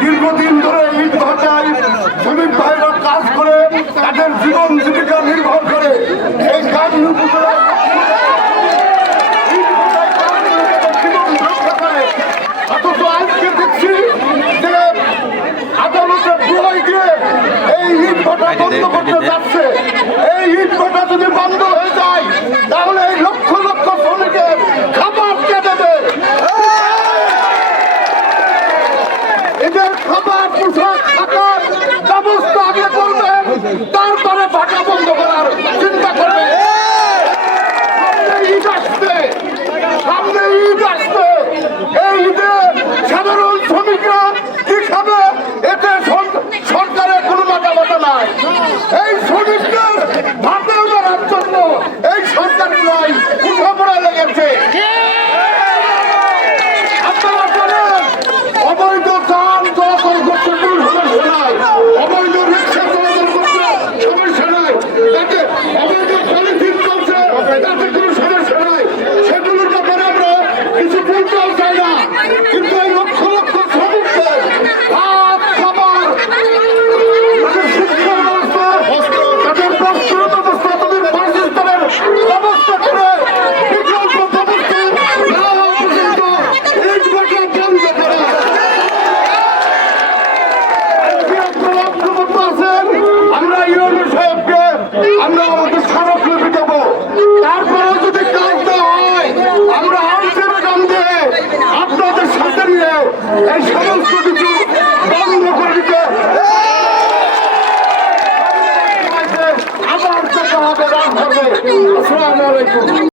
দীর্ঘদিন ধরে ইটভাটায় শ্রমিক ভাইরা কাজ করে। তাদের জীবন জীবিকা নির্ভর করে এই কাজ অথচ আজকে দেখছি যে এই বন্ধ অবশ্যই হলে হলায় দিয়ে এই সমস্ত কিছু বন্ধ করে দিতে। আবার আসসালামু আলাইকুম।